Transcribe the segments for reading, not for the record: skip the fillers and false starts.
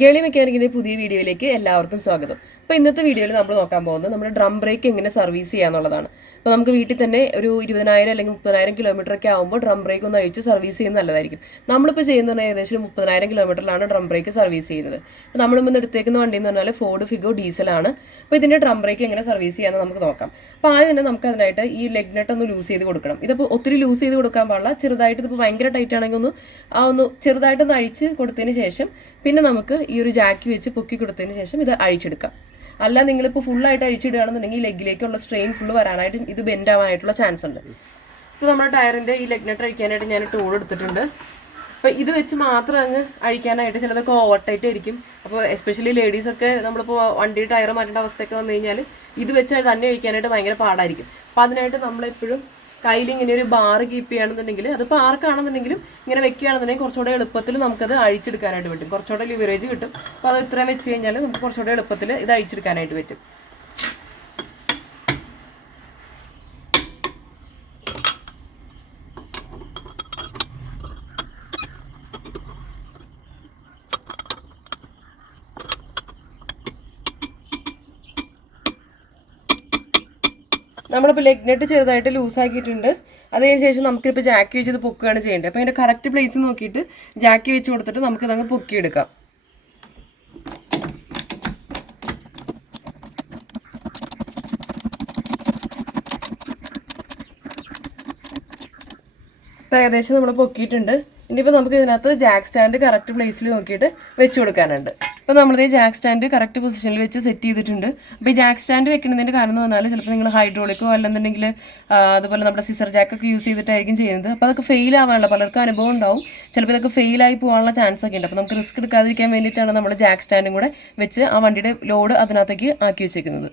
ഗേളി മെക്കാനിക്കിന്റെ പുതിയ വീഡിയോയിലേക്ക് എല്ലാവർക്കും സ്വാഗതം. അപ്പോൾ ഇന്നത്തെ വീഡിയോയിൽ നമ്മൾ നോക്കാൻ പോകുന്നത് നമ്മുടെ ഡ്രം ബ്രേക്ക് എങ്ങനെ സർവീസ് ചെയ്യാന്നുള്ളതാണ്. അപ്പോൾ നമുക്ക് വീട്ടിൽ തന്നെ ഒരു 20,000 അല്ലെങ്കിൽ 30,000 കിലോമീറ്റർ ഒക്കെ ആകുമ്പോൾ ഡ്രം ബ്രേക്ക് ഒന്ന് അഴിച്ച് സർവീസ് ചെയ്യുന്നത് നല്ലതായിരിക്കും. നമ്മളിപ്പോൾ ചെയ്യുന്നത് ഏകദേശം 30,000 കിലോമീറ്ററിലാണ് ഡ്രം ബ്രേക്ക് സർവീസ് ചെയ്യുന്നത്. അപ്പോൾ നമ്മളിന്ന് എടുത്തേക്കുന്ന വണ്ടി എന്ന് പറഞ്ഞാൽ ഫോർഡ് ഫിഗോ ഡീസലാണ്. അപ്പോൾ ഇതിന്റെ ഡ്രം ബ്രേക്ക് എങ്ങനെ സർവീസ് ചെയ്യാമെന്ന് നമുക്ക് നോക്കാം. അപ്പോൾ ആദ്യം തന്നെ നമുക്ക് അതിനായിട്ട് ഈ ലെഗ് നെട്ട് ഒന്ന് ലൂസ് ചെയ്ത് കൊടുക്കണം. ഇതിപ്പോൾ ഒത്തിരി ലൂസ് ചെയ്ത് കൊടുക്കാൻ പാടില്ല, ചെറുതായിട്ട് ഇതിപ്പോൾ ഭയങ്കര ടൈറ്റ് ആണെങ്കിൽ ഒന്ന് ചെറുതായിട്ടൊന്ന് അഴിച്ച് കൊടുത്തതിന് ശേഷം പിന്നെ നമുക്ക് ഈ ഒരു ജാക്കി വെച്ച് പൊക്കി കൊടുത്തതിന് ശേഷം ഇത് അഴിച്ചെടുക്കാം. അല്ല നിങ്ങളിപ്പോൾ ഫുള്ളായിട്ട് അഴിച്ചിടുകയാണെന്നുണ്ടെങ്കിൽ ഈ ലെഗിലേക്കുള്ള സ്ട്രെയിൻ ഫുള്ള് വരാനായിട്ട് ഇത് ബെൻഡ് ആവാനായിട്ടുള്ള ചാൻസ് ഉണ്ട്. ഇപ്പോൾ നമ്മുടെ ടയറിൻ്റെ ഈ ലെഗ് നെട്ട് അഴിക്കാനായിട്ട് ഞാൻ ടൂൾ എടുത്തിട്ടുണ്ട്. അപ്പോൾ ഇത് വെച്ച് മാത്രം അങ്ങ് അഴിക്കാനായിട്ട് ചിലതൊക്കെ ഓവർ ടൈറ്റ് ആയിരിക്കും. അപ്പോൾ എസ്പെഷ്യലി ലേഡീസൊക്കെ നമ്മളിപ്പോൾ വണ്ടി ടയർ മാറ്റേണ്ട അവസ്ഥയൊക്കെ വന്നു കഴിഞ്ഞാൽ ഇത് വെച്ച് തന്നെ അഴിക്കാനായിട്ട് ഭയങ്കര പാടായിരിക്കും. അപ്പോൾ അതിനായിട്ട് നമ്മളെപ്പോഴും കയ്യിൽ ഇങ്ങനെ ഒരു ബാറ് കീപ്പ് ചെയ്യുകയാണെന്നുണ്ടെങ്കിൽ അതിപ്പോൾ ആർക്കാണെന്നുണ്ടെങ്കിലും ഇങ്ങനെ വെക്കുകയാണെന്നുണ്ടെങ്കിൽ കുറച്ചുകൂടെ എളുപ്പത്തിൽ നമുക്കത് അഴിച്ചെടുക്കാനായിട്ട് പറ്റും, കുറച്ചുകൂടെ ലിവറേജ് കിട്ടും. അപ്പോൾ അത് ഇത്രയും വെച്ച് കഴിഞ്ഞാൽ നമുക്ക് കുറച്ചുകൂടെ എളുപ്പത്തിൽ ഇത് അഴിച്ചെടുക്കാനായിട്ട് പറ്റും. നമ്മളിപ്പോൾ ലെഗ് നെട്ട് ചെറുതായിട്ട് ലൂസാക്കിയിട്ടുണ്ട്. അതിന് ശേഷം നമുക്കിപ്പോൾ ജാക്കി വെച്ച് ഇത് പൊക്കുകയാണ് ചെയ്യേണ്ടത്. അപ്പോൾ അതിൻ്റെ കറക്റ്റ് പ്ലേസ് നോക്കിയിട്ട് ജാക്കി വെച്ച് കൊടുത്തിട്ട് നമുക്കിതങ്ങ് പൊക്കിയെടുക്കാം. ഇപ്പോൾ ഏകദേശം നമ്മൾ പൊക്കിയിട്ടുണ്ട്. ഇനിയിപ്പോൾ നമുക്ക് ഇതിനകത്ത് ജാക്ക് സ്റ്റാൻഡ് കറക്റ്റ് പ്ലേസിൽ നോക്കിയിട്ട് വെച്ച് കൊടുക്കാനുണ്ട്. അപ്പോൾ നമ്മളിത് ജാക്ക് സ്റ്റാൻഡ് കറക്റ്റ് പൊസിഷനിൽ വെച്ച് സെറ്റ് ചെയ്തിട്ടുണ്ട്. അപ്പോൾ ഈ ജാക്ക് സ്റ്റാൻഡ് വെക്കുന്നതിൻ്റെ കാരണം എന്ന് പറഞ്ഞാൽ ചിലപ്പോൾ നിങ്ങൾ ഹൈഡ്രോളിക്കോ അല്ലെന്നുണ്ടെങ്കിൽ അതുപോലെ നമ്മുടെ സിസർ ജാക്കൊക്കെ യൂസ് ചെയ്തിട്ടായിരിക്കും ചെയ്യുന്നത്. അപ്പോൾ അതൊക്കെ ഫെയിൽ ആവാനുള്ള പലർക്കും അനുഭവം ഉണ്ടാവും. ചിലപ്പോൾ ഇതൊക്കെ ഫെയിലായി പോകാനുള്ള ചാൻസ് ഒക്കെ ഉണ്ട്. അപ്പോൾ നമുക്ക് റിസ്ക് എടുക്കാതിരിക്കാൻ വേണ്ടിയിട്ടാണ് നമ്മൾ ജാക്ക് സ്റ്റാൻഡും കൂടെ വെച്ച് ആ വണ്ടിയുടെ ലോഡ് അതിനകത്തേക്ക് ആക്കി വെച്ചേക്കുന്നത്.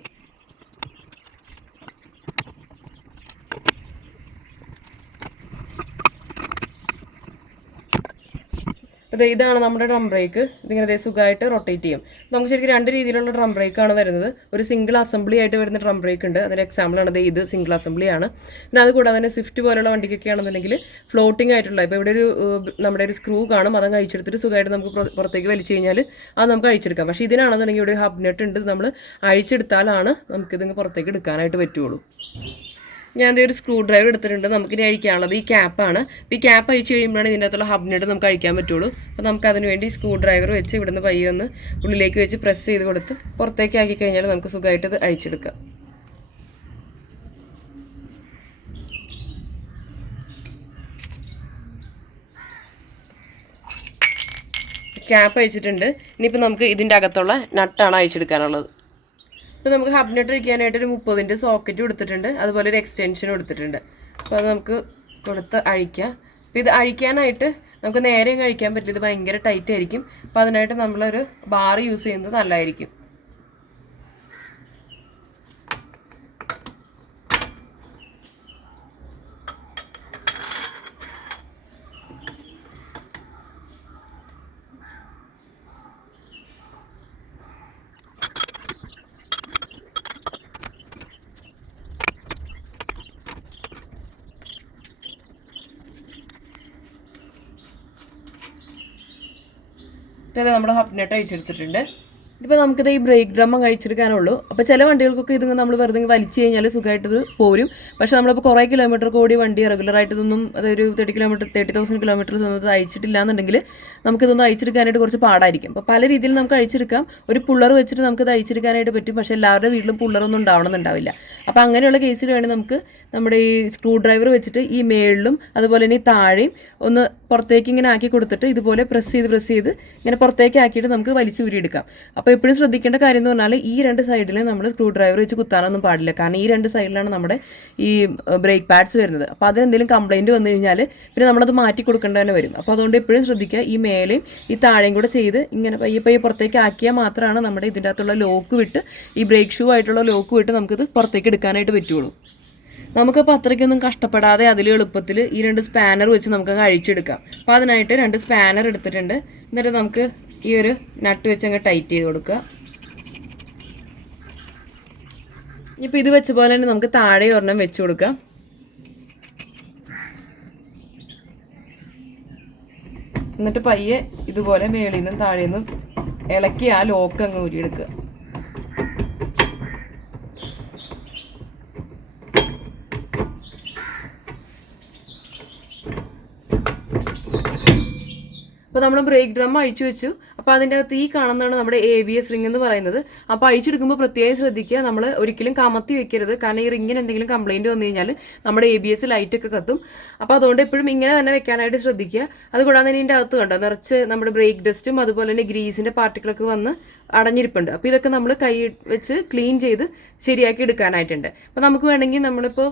അപ്പോൾ ഇതാണ് നമ്മുടെ ഡ്രം ബ്രേക്ക്. ഇതിങ്ങനെ സുഖമായിട്ട് റൊട്ടേറ്റ് ചെയ്യും. നമുക്ക് ശരിക്കും രണ്ട് രീതിയിലുള്ള ഡ്രം ബ്രേക്കാണ് വരുന്നത്. ഒരു സിംഗിൾ അസംബ്ലി ആയിട്ട് വരുന്ന ഡ്രം ബ്രേക്ക് ഉണ്ട്. അതിൻ്റെ എക്സാമ്പിളാണ് ഇത് സിംഗിൾ അസംബ്ലിയാണ്. പിന്നെ അതുകൂടാതെ തന്നെ സ്വിഫ്റ്റ് പോലുള്ള വണ്ടിക്കൊക്കെ ആണെന്നുണ്ടെങ്കിൽ ഫ്ലോട്ടിംഗ് ആയിട്ടുള്ള ഇപ്പോൾ ഇവിടെ നമ്മുടെ ഒരു സ്ക്രൂ കാണും, അതങ്ങ് അഴിച്ചെടുത്തിട്ട് സുഖമായിട്ട് നമുക്ക് പുറത്തേക്ക് വലിച്ചു കഴിഞ്ഞാൽ അത് നമുക്ക് അഴിച്ചെടുക്കാം. പക്ഷേ ഇതിനാണെന്നുണ്ടെങ്കിൽ ഇവിടെ ഹബ് നെട്ട് ഉണ്ട്. നമ്മൾ അഴിച്ചെടുത്താലാണ് നമുക്കിതിങ്ങ് പുറത്തേക്ക് എടുക്കാനായിട്ട് പറ്റുള്ളൂ. ഞാൻ ഒരു സ്ക്രൂ ഡ്രൈവർ എടുത്തിട്ടുണ്ട്. നമുക്കിനി അഴിക്കാനുള്ളത് ഈ ക്യാപ്പാണ്. അപ്പോൾ ഈ ക്യാപ്പ് അഴിച്ച് കഴിയുമ്പോഴാണ് ഇതിൻ്റെ അകത്തുള്ള ഹബ് നെട്ട് നമുക്ക് അഴിക്കാൻ പറ്റുള്ളൂ. അപ്പോൾ നമുക്ക് അതിന് വേണ്ടി സ്ക്രൂ ഡ്രൈവർ വെച്ച് ഇവിടുന്ന് പയ്യെ ഒന്ന് ഉള്ളിലേക്ക് വെച്ച് പ്രസ് ചെയ്ത് കൊടുത്ത് പുറത്തേക്ക് ആക്കി കഴിഞ്ഞാൽ നമുക്ക് സുഖമായിട്ട് ഇത് അഴിച്ചെടുക്കാം. ക്യാപ്പ് അഴിച്ചിട്ടുണ്ട്. ഇനിയിപ്പോൾ നമുക്ക് ഇതിൻ്റെ അകത്തുള്ള നട്ടാണ് അഴിച്ചെടുക്കാനുള്ളത്. അപ്പോൾ നമുക്ക് ഹബ് നെട്ട് അഴിക്കാനായിട്ട് ഒരു 30-ൻ്റെ സോക്കറ്റ് കൊടുത്തിട്ടുണ്ട്. അതുപോലെ ഒരു എക്സ്റ്റൻഷനും കൊടുത്തിട്ടുണ്ട്. അപ്പോൾ അത് നമുക്ക് കൊടുത്ത് അഴിക്കാം. അപ്പോൾ ഇത് അഴിക്കാനായിട്ട് നമുക്ക് നേരെ കഴിക്കാൻ പറ്റില്ല, ഇത് ഭയങ്കര ടൈറ്റ് ആയിരിക്കും. അപ്പോൾ അതിനായിട്ട് നമ്മളൊരു ബാർ യൂസ് ചെയ്യുന്നത് നല്ലതായിരിക്കും. ഇത് നമ്മുടെ ഹബ് നെട്ട് അഴിച്ചെടുത്തിട്ടുണ്ട്. ഇപ്പോൾ നമുക്കിത് ഈ ബ്രേക്ക് ഡ്രം കഴിച്ചെടുക്കാനുള്ളൂ. അപ്പോൾ ചില വണ്ടികൾക്കൊക്കെ ഇത് നമ്മൾ വെറുതെ വലിച്ചു കഴിഞ്ഞാൽ സുഖമായിട്ട് ഇത് പോരും. പക്ഷേ നമ്മളിപ്പോൾ കുറേ കിലോമീറ്റർ കൂടി വണ്ടി റെഗുലറായിട്ട് ഇതൊന്നും അതൊരു 30,000 കിലോമീറ്റേഴ്സ് ഒന്നും അഴിച്ചിട്ടില്ല എന്നുണ്ടെങ്കിൽ നമുക്കിതൊന്നും അഴിച്ചെടുക്കാനായിട്ട് കുറച്ച് പാടായിരിക്കും. അപ്പോൾ പല രീതിയിൽ നമുക്ക് അഴിച്ചെടുക്കാം. ഒരു പുള്ളർ വെച്ചിട്ട് നമുക്കിത് അഴിച്ചെടുക്കാനായിട്ട് പറ്റും. പക്ഷേ എല്ലാവരുടെ വീട്ടിലും പുള്ളറൊന്നും ഉണ്ടാവണമെന്നുണ്ടാവില്ല. അപ്പോൾ അങ്ങനെയുള്ള കേസിൽ വേണമെങ്കിൽ നമുക്ക് നമ്മുടെ ഈ സ്ക്രൂ ഡ്രൈവർ വെച്ചിട്ട് ഈ മേളിലും അതുപോലെ തന്നെ ഈ താഴെയും ഒന്ന് പുറത്തേക്ക് ഇങ്ങനെ ആക്കി കൊടുത്തിട്ട് ഇതുപോലെ പ്രസ് ചെയ്ത് ഇങ്ങനെ പുറത്തേക്ക് ആക്കിയിട്ട് നമുക്ക് വലിച്ച് ഊരിയെടുക്കാം. അപ്പോൾ എപ്പോഴും ശ്രദ്ധിക്കേണ്ട കാര്യം എന്ന് പറഞ്ഞാൽ ഈ രണ്ട് സൈഡിൽ നമ്മൾ സ്ക്രൂ ഡ്രൈവർ വെച്ച് കുത്താനൊന്നും പാടില്ല. കാരണം ഈ രണ്ട് സൈഡിലാണ് നമ്മുടെ ഈ ബ്രേക്ക് പാഡ്സ് വരുന്നത്. അപ്പോൾ അതിനെന്തെങ്കിലും കംപ്ലയിൻറ്റ് വന്നു കഴിഞ്ഞാൽ പിന്നെ നമ്മളത് മാറ്റി കൊടുക്കേണ്ട തന്നെ വരും. അപ്പോൾ അതുകൊണ്ട് എപ്പോഴും ശ്രദ്ധിക്കുക, ഈ മേലെയും ഈ താഴെയും കൂടെ ചെയ്ത് ഇങ്ങനെ പയ്യെ പുറത്തേക്ക് ആക്കിയാൽ മാത്രമാണ് നമ്മുടെ ഇതിൻ്റെ അകത്തുള്ള ലോക്ക് വിട്ട് ഈ ബ്രേക്ക് ഷൂ ആയിട്ടുള്ള ലോക്ക് വിട്ട് നമുക്കിത് പുറത്തേക്ക് എടുക്കാനായിട്ട് പറ്റുള്ളൂ. നമുക്കിപ്പോൾ അത്രയ്ക്കൊന്നും കഷ്ടപ്പെടാതെ അതിൽ എളുപ്പത്തിൽ ഈ രണ്ട് സ്പാനർ വെച്ച് നമുക്കങ്ങ് അഴിച്ചെടുക്കാം. അപ്പോൾ അതിനായിട്ട് രണ്ട് സ്പാനർ എടുത്തിട്ടുണ്ട്. എന്നിട്ട് നമുക്ക് ഈ ഒരു നട്ട് വെച്ച് അങ്ങ് ടൈറ്റ് ചെയ്ത് കൊടുക്കുക. ഇപ്പോൾ ഇത് വെച്ച പോലെ തന്നെ നമുക്ക് താഴെ ഒരെണ്ണം വെച്ച് കൊടുക്കാം. എന്നിട്ട് പയ്യെ ഇതുപോലെ മേളിൽ നിന്നും താഴെ നിന്നും ഇളക്കി ആ ലോക്ക് അങ്ങ് ഊരിയെടുക്കുക. അപ്പോൾ നമ്മൾ ബ്രേക്ക് ഡ്രം അഴിച്ചു വെച്ചു. അപ്പോൾ അതിൻ്റെ അകത്ത് ഈ കാണുന്നതാണ് നമ്മുടെ ABS റിംഗ് എന്ന് പറയുന്നത്. അപ്പോൾ അഴിച്ചെടുക്കുമ്പോൾ പ്രത്യേകം ശ്രദ്ധിക്കുക, നമ്മൾ ഒരിക്കലും കമത്തി വെക്കരുത്. കാരണം ഈ റിങ്ങിന് എന്തെങ്കിലും കംപ്ലൈൻറ്റ് വന്നു കഴിഞ്ഞാൽ നമ്മുടെ ABS ലൈറ്റൊക്കെ കത്തും. അപ്പോൾ അതുകൊണ്ട് എപ്പോഴും ഇങ്ങനെ തന്നെ വെക്കാനായിട്ട് ശ്രദ്ധിക്കുക. അതുകൂടാതെ തന്നെ ഇതിൻ്റെ അകത്ത് കണ്ടോ നിറച്ച് നമ്മുടെ ബ്രേക്ക് ഡസ്റ്റും അതുപോലെ തന്നെ ഗ്രീസിൻ്റെ പാർട്ടിക്കിളൊക്കെ വന്ന് അടഞ്ഞിരിപ്പുണ്ട്. അപ്പോൾ ഇതൊക്കെ നമ്മൾ കൈ വെച്ച് ക്ലീൻ ചെയ്ത് ശരിയാക്കി എടുക്കാനായിട്ടുണ്ട്. അപ്പോൾ നമുക്ക് വേണമെങ്കിൽ നമ്മളിപ്പോൾ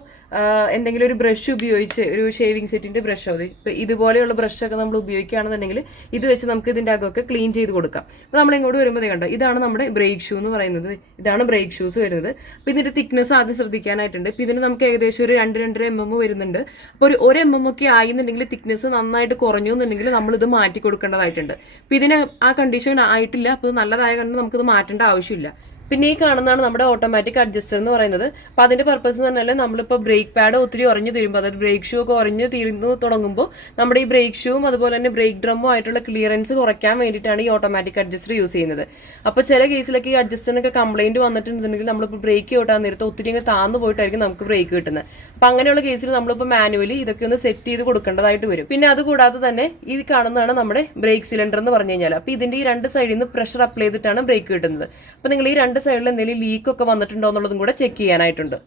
എന്തെങ്കിലും ഒരു ബ്രഷ് ഉപയോഗിച്ച്, ഒരു ഷേവിങ് സെറ്റിൻ്റെ ബ്രഷോ ഇപ്പോൾ ഇതുപോലെയുള്ള ബ്രഷൊക്കെ നമ്മൾ ഉപയോഗിക്കുകയാണെന്നുണ്ടെങ്കിൽ ഇത് വെച്ച് നമുക്ക് ഇതിൻ്റെ അകമൊക്കെ ക്ലീൻ ചെയ്ത് കൊടുക്കാം. അപ്പോൾ നമ്മൾ ഇങ്ങോട്ട് വരുമ്പോൾ കണ്ടോ, ഇതാണ് നമ്മുടെ ബ്രേക്ക് ഷൂ എന്ന് പറയുന്നത്. ഇതാണ് ബ്രേക്ക് ഷൂസ് വരുന്നത്. അപ്പോൾ ഇതിൻ്റെ തിക്നെസ് ആദ്യം ശ്രദ്ധിക്കാനായിട്ടുണ്ട്. ഇപ്പോൾ ഇതിന് നമുക്ക് ഏകദേശം ഒരു 2-2.5 mm വരുന്നുണ്ട്. അപ്പോൾ ഒരു 1 mm ഒക്കെ ആയിരുന്നുണ്ടെങ്കിൽ തിക്നെസ് നന്നായിട്ട് കുറഞ്ഞു എന്നുണ്ടെങ്കിൽ നമ്മളിത് മാറ്റി കൊടുക്കേണ്ടതായിട്ടുണ്ട്. അപ്പോൾ ഇതിന് ആ കണ്ടീഷൻ ആയിട്ടില്ല. അപ്പോൾ നല്ലതായ കാരണം നമുക്കിത് മാറ്റേണ്ട ആവശ്യമില്ല. പിന്നെ ഈ കാണുന്നതാണ് നമ്മുടെ ഓട്ടോമാറ്റിക് അഡ്ജസ്റ്റർ എന്ന് പറയുന്നത്. അപ്പോൾ അതിന്റെ പർപ്പസ് എന്ന് പറഞ്ഞാൽ നമ്മളിപ്പോൾ ബ്രേക്ക് പാഡ് ഒത്തിരി ഉറഞ്ഞു തീരുമ്പോൾ, അതായത് ബ്രേക്ക് ഷൂ ഒക്കെ ഉറഞ്ഞു തീർന്നു തുടങ്ങുമ്പോൾ നമ്മുടെ ഈ ബ്രേക്ക് ഷൂവും അതുപോലെ തന്നെ ബ്രേക്ക് ഡ്രമ്മും ആയിട്ടുള്ള ക്ലിയറൻസ് കുറയ്ക്കാൻ വേണ്ടിയിട്ടാണ് ഈ ഓട്ടോമാറ്റിക് അഡ്ജസ്റ്റർ യൂസ് ചെയ്യുന്നത്. അപ്പോൾ ചില കേസിലൊക്കെ ഈ അഡ്ജസ്റ്ററിനൊക്കെ കംപ്ലൈന്റ് വന്നിട്ടുണ്ടെങ്കിൽ നമ്മളിപ്പോൾ ബ്രേക്ക് ഓട്ടാൻ നേരത്തെ ഒത്തിരി അങ്ങ് താന്നു പോയിട്ടായിരിക്കും നമുക്ക് ബ്രേക്ക് കിട്ടുന്നത്. അപ്പം അങ്ങനെയുള്ള കേസിൽ നമ്മളിപ്പോൾ മാനുവലി ഇതൊക്കെ ഒന്ന് സെറ്റ് ചെയ്ത് കൊടുക്കേണ്ടതായിട്ട് വരും. പിന്നെ അതുകൂടാതെ തന്നെ ഈ കാണുന്നതാണ് നമ്മുടെ ബ്രേക്ക് സിലിണ്ടർ എന്ന് പറഞ്ഞു കഴിഞ്ഞാൽ. അപ്പോൾ ഇതിന്റെ ഈ 2 സൈഡിൽ നിന്ന് പ്രഷർ അപ്ലൈ ചെയ്തിട്ടാണ് ബ്രേക്ക് കിട്ടുന്നത്. അപ്പോൾ നിങ്ങൾ ഈ 2 സൈഡിൽ എന്തെങ്കിലും ലീക്കൊക്കെ വന്നിട്ടുണ്ടോ എന്നുള്ളതും കൂടെ ചെക്ക് ചെയ്യാനായിട്ടുണ്ട്.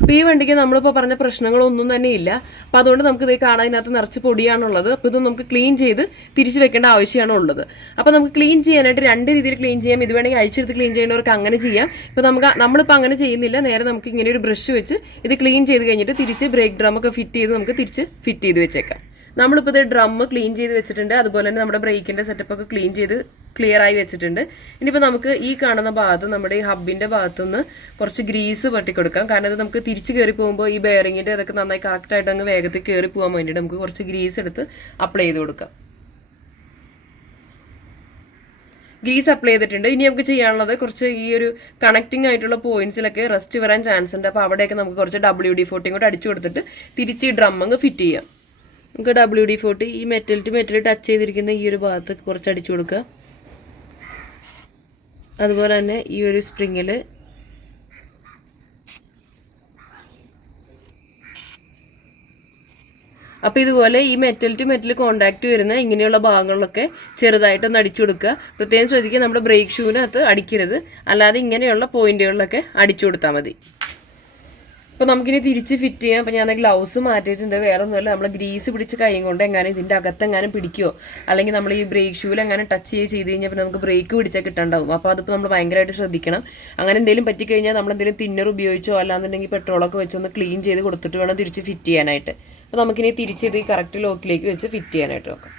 അപ്പോൾ ഈ വണ്ടിക്ക് നമ്മളിപ്പോൾ പറഞ്ഞ പ്രശ്നങ്ങളൊന്നും തന്നെ ഇല്ല. അപ്പോൾ അതുകൊണ്ട് നമുക്ക് ഇത് കാണാൻ ഇതിനകത്ത് നിറച്ച് പൊടിയാണുള്ളത്. അപ്പോൾ ഇത് നമുക്ക് ക്ലീൻ ചെയ്ത് തിരിച്ചു വെക്കേണ്ട ആവശ്യമാണ് ഉള്ളത്. അപ്പോൾ നമുക്ക് ക്ലീൻ ചെയ്യാനായിട്ട് 2 രീതിയിൽ ക്ലീൻ ചെയ്യാം. ഇത് വേണമെങ്കിൽ അഴിച്ചെടുത്ത് ക്ലീൻ ചെയ്യേണ്ടവർക്ക് അങ്ങനെ ചെയ്യാം. ഇപ്പോൾ നമ്മളിപ്പോൾ അങ്ങനെ ചെയ്യുന്നില്ല. നേരെ നമുക്ക് ഇങ്ങനെ ഒരു ബ്രഷ് വെച്ച് ഇത് ക്ലീൻ ചെയ്ത് കഴിഞ്ഞിട്ട് തിരിച്ച് ബ്രേക്ക് ഡ്രമ്മൊക്കെ ഫിറ്റ് ചെയ്ത് നമുക്ക് തിരിച്ച് ഫിറ്റ് ചെയ്ത് വെച്ചേക്കാം. നമ്മളിപ്പോൾ ഇത് ഡ്രം ക്ലീൻ ചെയ്ത് വെച്ചിട്ടുണ്ട്. അതുപോലെ തന്നെ നമ്മുടെ ബ്രേക്കിൻ്റെ സെറ്റപ്പൊക്കെ ക്ലീൻ ചെയ്ത് ക്ലിയർ ആയി വെച്ചിട്ടുണ്ട്. ഇനിയിപ്പോൾ നമുക്ക് ഈ കാണുന്ന ഭാഗത്ത് നമ്മുടെ ഈ ഹബിൻ്റെ ഭാഗത്തുനിന്ന് കുറച്ച് ഗ്രീസ് പട്ടിക്കൊടുക്കാം. കാരണം ഇത് നമുക്ക് തിരിച്ച് കയറി പോകുമ്പോൾ ഈ ബെയറിങ്ങിൻ്റെ അതൊക്കെ നന്നായി കറക്റ്റായിട്ട് അങ്ങ് വേഗത്തിൽ കയറി പോകാൻ വേണ്ടിയിട്ട് നമുക്ക് കുറച്ച് ഗ്രീസ് എടുത്ത് അപ്ലൈ ചെയ്ത് കൊടുക്കാം. ഗ്രീസ് അപ്ലൈ ചെയ്തിട്ടുണ്ട്. ഇനി നമുക്ക് ചെയ്യാനുള്ളത് കുറച്ച് ഈ ഒരു കണക്റ്റിംഗ് ആയിട്ടുള്ള പോയിന്റ്സിലൊക്കെ റസ്റ്റ് വരാൻ ചാൻസ് ഉണ്ട്. അപ്പോൾ അവിടെയൊക്കെ നമുക്ക് കുറച്ച് WD-40 കൂടെ അടിച്ചു കൊടുത്തിട്ട് തിരിച്ച് ഈ ഡ്രം അങ്ങ് ഫിറ്റ് ചെയ്യാം. നമുക്ക് WD-40 ഈ മെറ്റൽ ടു മെറ്റൽ ടച്ച് ചെയ്തിരിക്കുന്ന ഈ ഒരു ഭാഗത്ത് കുറച്ച് അടിച്ചു കൊടുക്കുക. അതുപോലെ തന്നെ ഈ ഒരു സ്പ്രിങ്ങിൽ അപ്പോൾ ഇതുപോലെ ഈ മെറ്റൽ ടു മെറ്റൽ കോണ്ടാക്ട് വരുന്ന ഇങ്ങനെയുള്ള ഭാഗങ്ങളിലൊക്കെ ചെറുതായിട്ടൊന്ന് അടിച്ചു കൊടുക്കുക. പ്രത്യേകം ശ്രദ്ധിക്കുക, നമ്മുടെ ബ്രേക്ക് ഷൂവിനകത്ത് അടിക്കരുത്. അല്ലാതെ ഇങ്ങനെയുള്ള പോയിന്റുകളിലൊക്കെ അടിച്ചു കൊടുത്താൽ മതി. അപ്പോൾ നമുക്കിനി തിരിച്ച് ഫിറ്റ് ചെയ്യാം. അപ്പോൾ ഞാൻ ഗ്ലൗസ് മാറ്റിയിട്ടുണ്ട്. വേറെ ഒന്നുമല്ല, നമ്മൾ ഗ്രീസ് പിടിച്ച് കൈ കൊണ്ട് എങ്ങനെ ഇതിൻ്റെ അകത്തെങ്ങാനും പിടിക്കുമോ അല്ലെങ്കിൽ നമ്മൾ ഈ ബ്രേക്ക് ഷൂവിൽ എങ്ങനെ ടച്ച് ചെയ്ത് കഴിഞ്ഞാൽ പിന്നെ നമുക്ക് ബ്രേക്ക് പിടിച്ചാൽ കിട്ടാണ്ടാവും. അപ്പോൾ അതിപ്പോൾ നമ്മൾ ഭയങ്കരമായിട്ട് ശ്രദ്ധിക്കണം. അങ്ങനെ എന്തെങ്കിലും പറ്റിക്കഴിഞ്ഞാൽ നമ്മൾ എന്തെങ്കിലും തിന്നർ ഉപയോഗിച്ചോ അല്ലാന്നുണ്ടെങ്കിൽ പെട്രോളൊക്കെ വെച്ചൊന്ന് ക്ലീൻ ചെയ്ത് കൊടുത്തിട്ട് വേണം തിരിച്ച് ഫിറ്റ് ചെയ്യാനായിട്ട്. അപ്പോൾ നമുക്കിനി തിരിച്ച് ഇത് കറക്റ്റ് ലോക്കിലേക്ക് വെച്ച് ഫിറ്റ് ചെയ്യാനായിട്ട് നോക്കാം.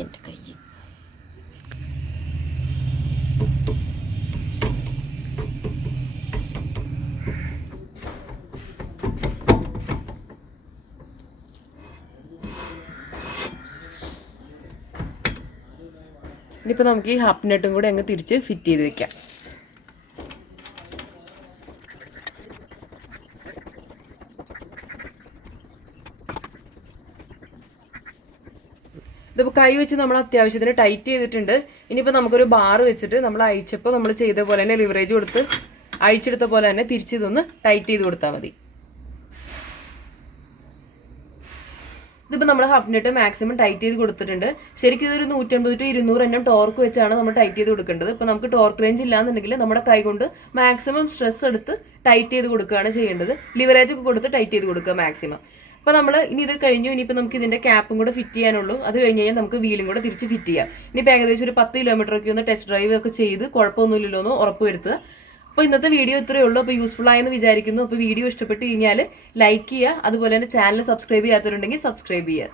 എൻ്റെ കൈ ഇനിയിപ്പോൾ നമുക്ക് ഈ ഹാഫ് നെട്ടും കൂടെ അങ്ങ് തിരിച്ച് ഫിറ്റ് ചെയ്ത് വെക്കാം. ഇതിപ്പോൾ കൈ വെച്ച് നമ്മൾ അത്യാവശ്യത്തിന് ടൈറ്റ് ചെയ്തിട്ടുണ്ട്. ഇനിയിപ്പോൾ നമുക്കൊരു ബാർ വെച്ചിട്ട് നമ്മൾ അഴിച്ചപ്പോൾ നമ്മൾ ചെയ്ത പോലെ തന്നെ ലിവറേജ് കൊടുത്ത് അഴിച്ചെടുത്ത പോലെ തന്നെ തിരിച്ചിതൊന്ന് ടൈറ്റ് ചെയ്ത് കൊടുത്താൽ മതി. ഇതിപ്പോൾ നമ്മൾ ഹബ് നെറ്റ് മാക്സിമം ടൈറ്റ് ചെയ്ത് കൊടുത്തിട്ടുണ്ട്. ശരിക്കും ഇതൊരു 150 to 200 Nm ടോർക്ക് വെച്ചാണ് നമ്മൾ ടൈറ്റ് ചെയ്ത് കൊടുക്കേണ്ടത്. ഇപ്പോൾ നമുക്ക് ടോർക്ക് റേഞ്ച് ഇല്ലാന്നുണ്ടെങ്കിൽ നമ്മുടെ കൈ കൊണ്ട് മാക്സിമം സ്ട്രെസ് എടുത്ത് ടൈറ്റ് ചെയ്ത് കൊടുക്കുകയാണ് ചെയ്യേണ്ടത്. ലിവറേജ് ഒക്കെ കൊടുത്ത് ടൈറ്റ് ചെയ്ത് കൊടുക്കുക മാക്സിമം. അപ്പോൾ നമ്മൾ ഇനി ഇത് കഴിഞ്ഞു. ഇനിയിപ്പോൾ നമുക്ക് ഇതിൻ്റെ ക്യാപ്പും കൂടെ ഫിറ്റ് ചെയ്യാനുള്ളൂ. അത് കഴിഞ്ഞ് കഴിഞ്ഞാൽ നമുക്ക് വീലും കൂടെ തിരിച്ച് ഫിറ്റ് ചെയ്യാം. ഇനിയിപ്പോൾ ഏകദേശം ഒരു 10 കിലോമീറ്ററൊക്കെ ഒന്ന് ടെസ്റ്റ് ഡ്രൈവ് ഒക്കെ ചെയ്ത് കുഴപ്പമൊന്നുമില്ലല്ലോ എന്ന് ഉറപ്പ് വരുത്തുക. അപ്പോൾ ഇന്നത്തെ വീഡിയോ ഇത്രയേ ഉള്ളൂ. അപ്പോൾ യൂസ്ഫുൾ ആയെന്ന് വിചാരിക്കുന്നു. അപ്പോൾ വീഡിയോ ഇഷ്ടപ്പെട്ട് കഴിഞ്ഞാൽ ലൈക്ക് ചെയ്യുക. അതുപോലെ തന്നെ ചാനൽ സബ്സ്ക്രൈബ് ചെയ്യാത്തവരുണ്ടെങ്കിൽ സബ്സ്ക്രൈബ് ചെയ്യുക.